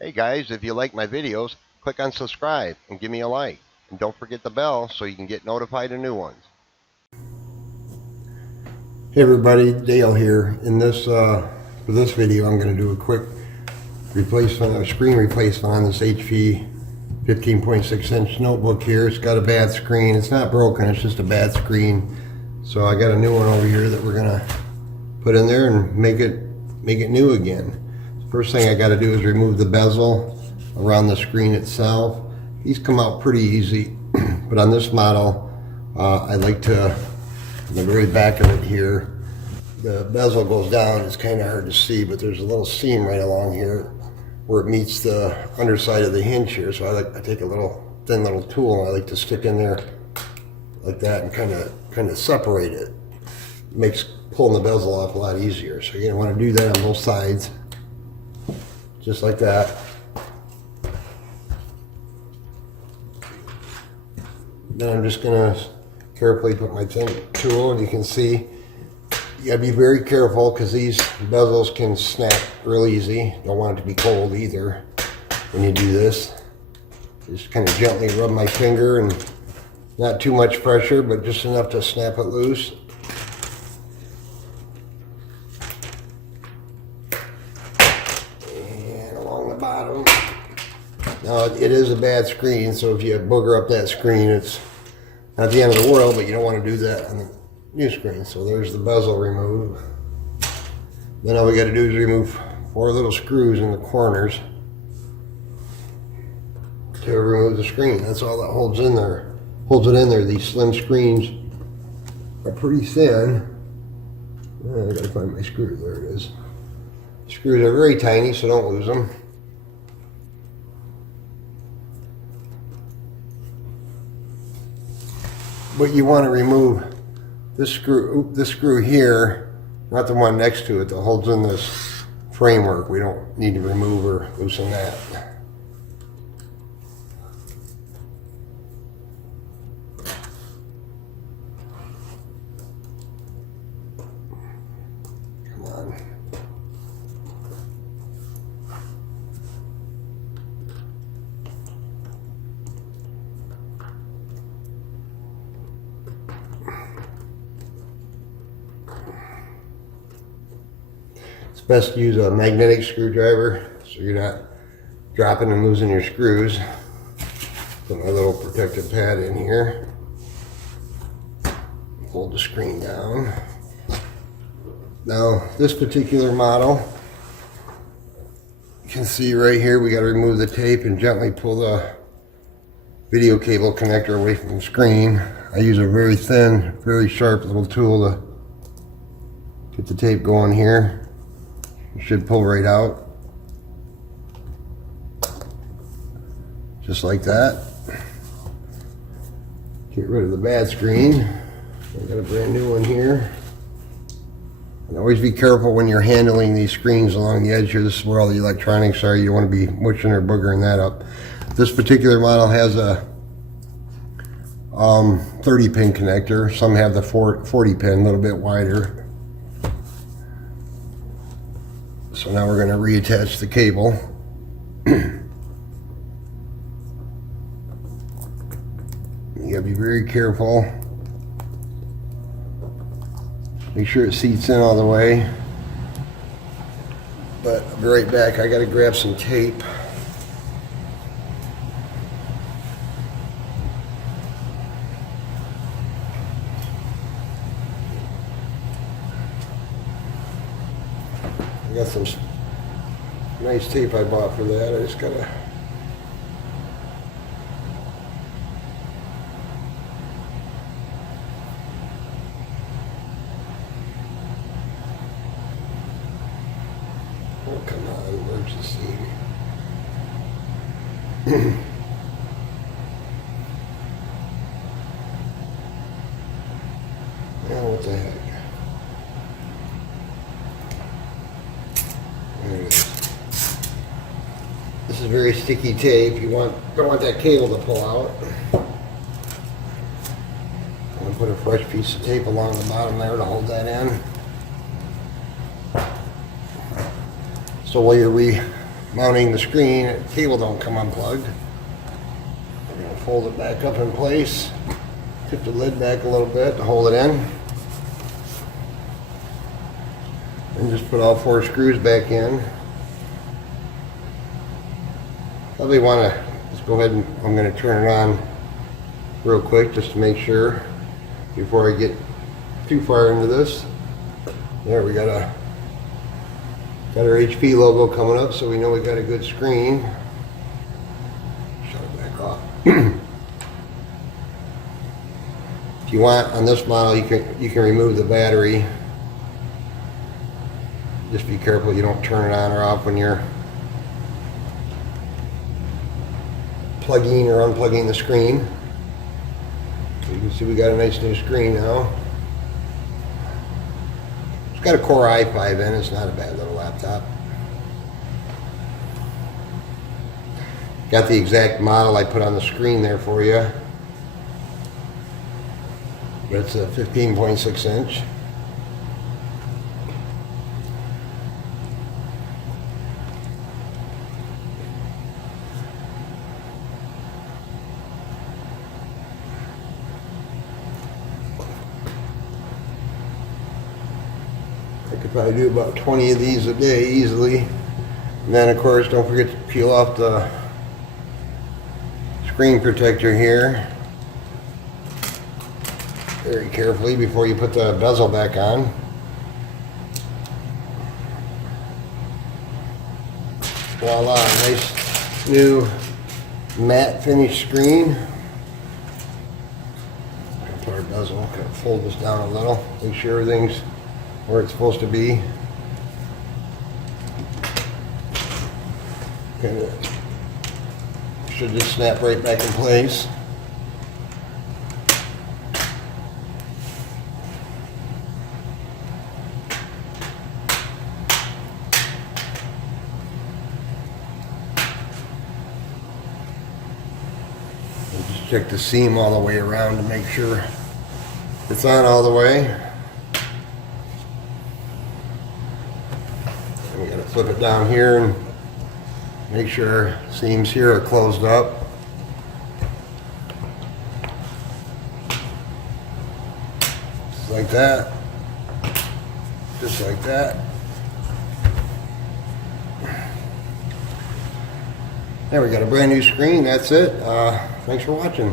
Hey guys, if you like my videos, click on subscribe and give me a like. And don't forget the bell so you can get notified of new ones. Hey everybody, Dale here. In this for this video, I'm going to do a quick replacement, a screen replacement on this HP 15.6 inch notebook here. It's got a bad screen. It's not broken, it's just a bad screen. So I got a new one over here that we're going to put in there and make it new again. The first thing I got to do is remove the bezel around the screen itself. These come out pretty easy, but on this model, I like to, in the very back of it here, the bezel goes down. It's kind of hard to see, but there's a little seam right along here where it meets the underside of the hinge here. So I take a thin little tool and I like to stick in there like that and kind of separate it. Makes pulling the bezel off a lot easier. So you're gonna want to do that on both sides, just like that. Then I'm just gonna carefully put my thin tool, and you can see you gotta be very careful because these bezels can snap real easy. Don't want it to be cold either when you do this. Just kind of gently rub my finger, and not too much pressure, but just enough to snap it loose. And along the bottom. Now it is a bad screen, so if you booger up that screen, it's not the end of the world, but you don't want to do that on the new screen. So there's the bezel removed. Then all we got to do is remove 4 little screws in the corners to remove the screen. That's all that holds in there. Holds it in there. These slim screens are pretty thin. I gotta find my screw. There it is. The screws are very tiny, so don't lose them. But you want to remove this screw here, not the one next to it that holds in this framework. We don't need to remove or loosen that. Come on. It's best to use a magnetic screwdriver so you're not dropping and losing your screws. Put my little protective pad in here. Hold the screen down. Now this particular model, you can see right here we got to remove the tape and gently pull the video cable connector away from the screen. I use a very thin, very sharp little tool to get the tape going here. It should pull right out. Just like that. Get rid of the bad screen. I got a brand new one here. And always be careful when you're handling these screens along the edge here. This is where all the electronics are. You don't want to be mushing or boogering that up. This particular model has a 30 pin connector. Some have the 40 pin, a little bit wider. So now we're going to reattach the cable. You gotta be very careful. Make sure it seats in all the way. But I'll be right back. I gotta grab some tape. I got some nice tape I bought for that. I just gotta. Oh, come on, where's the seam? Oh, what the heck? There it is. This is very sticky tape. You don't want that cable to pull out. I'm going to put a fresh piece of tape along the bottom there to hold that in. So while you're mounting the screen, the cable don't come unplugged. We're going to fold it back up in place, tip the lid back a little bit to hold it in, and just put all 4 screws back in. Probably want to just go ahead and I'm going to turn it on real quick just to make sure before I get too far into this. There, we got our HP logo coming up, so we know we got a good screen. Shut it back off. If you want, on this model, you can remove the battery. Just be careful you don't turn it on or off when you're plugging or unplugging the screen. So you can see we got a nice new screen now. It's got a Core i5 in, it's not a bad little laptop. Got the exact model I put on the screen there for you. But it's a 15.6 inch. I could probably do about 20 of these a day easily. And then of course don't forget to peel off the screen protector here very carefully before you put the bezel back on. Voila, nice new matte finish screen. Put our bezel, kind of fold this down a little, make sure everything's where it's supposed to be. Kind of should just snap right back in place. And just check the seam all the way around to make sure it's on all the way. We gotta flip it down here and make sure our seams here are closed up. Just like that. Just like that. There, we got a brand new screen. That's it. Thanks for watching.